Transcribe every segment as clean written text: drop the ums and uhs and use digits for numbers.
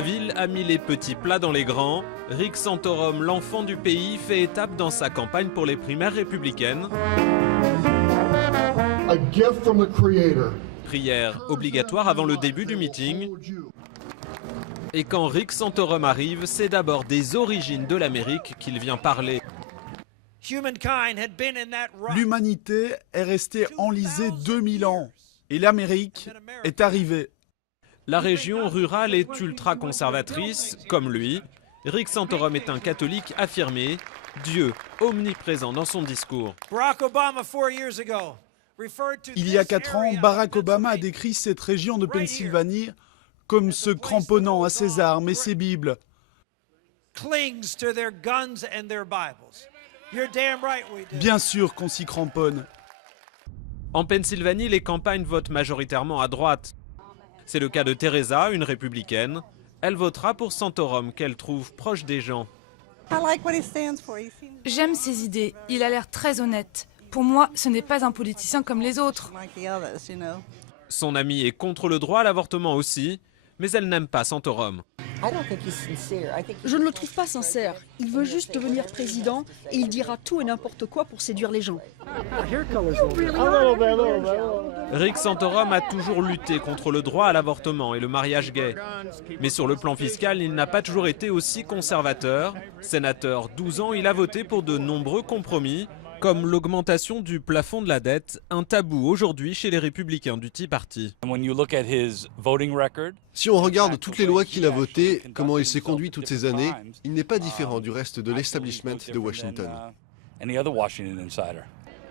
La ville a mis les petits plats dans les grands. Rick Santorum, l'enfant du pays, fait étape dans sa campagne pour les primaires républicaines. A gift from the Creator. Prière obligatoire avant le début du meeting. Et quand Rick Santorum arrive, c'est d'abord des origines de l'Amérique qu'il vient parler. L'humanité est restée enlisée 2000 ans et l'Amérique est arrivée. La région rurale est ultra-conservatrice, comme lui. Rick Santorum est un catholique affirmé, Dieu omniprésent dans son discours. Il y a 4 ans, Barack Obama a décrit cette région de Pennsylvanie comme se cramponnant à ses armes et ses Bibles. Bien sûr qu'on s'y cramponne. En Pennsylvanie, les campagnes votent majoritairement à droite. C'est le cas de Teresa, une républicaine. Elle votera pour Santorum, qu'elle trouve proche des gens. J'aime ses idées, il a l'air très honnête. Pour moi, ce n'est pas un politicien comme les autres. Son amie est contre le droit à l'avortement aussi, mais elle n'aime pas Santorum. Je ne le trouve pas sincère. Il veut juste devenir président et il dira tout et n'importe quoi pour séduire les gens. Rick Santorum a toujours lutté contre le droit à l'avortement et le mariage gay. Mais sur le plan fiscal, il n'a pas toujours été aussi conservateur. Sénateur 12 ans, il a voté pour de nombreux compromis, comme l'augmentation du plafond de la dette, un tabou aujourd'hui chez les républicains du Tea Party. Si on regarde toutes les lois qu'il a votées, comment il s'est conduit toutes ces années, il n'est pas différent du reste de l'establishment de Washington.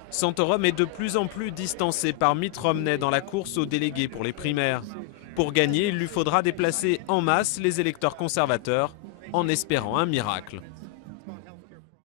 Santorum est de plus en plus distancé par Mitt Romney dans la course aux délégués pour les primaires. Pour gagner, il lui faudra déplacer en masse les électeurs conservateurs, en espérant un miracle.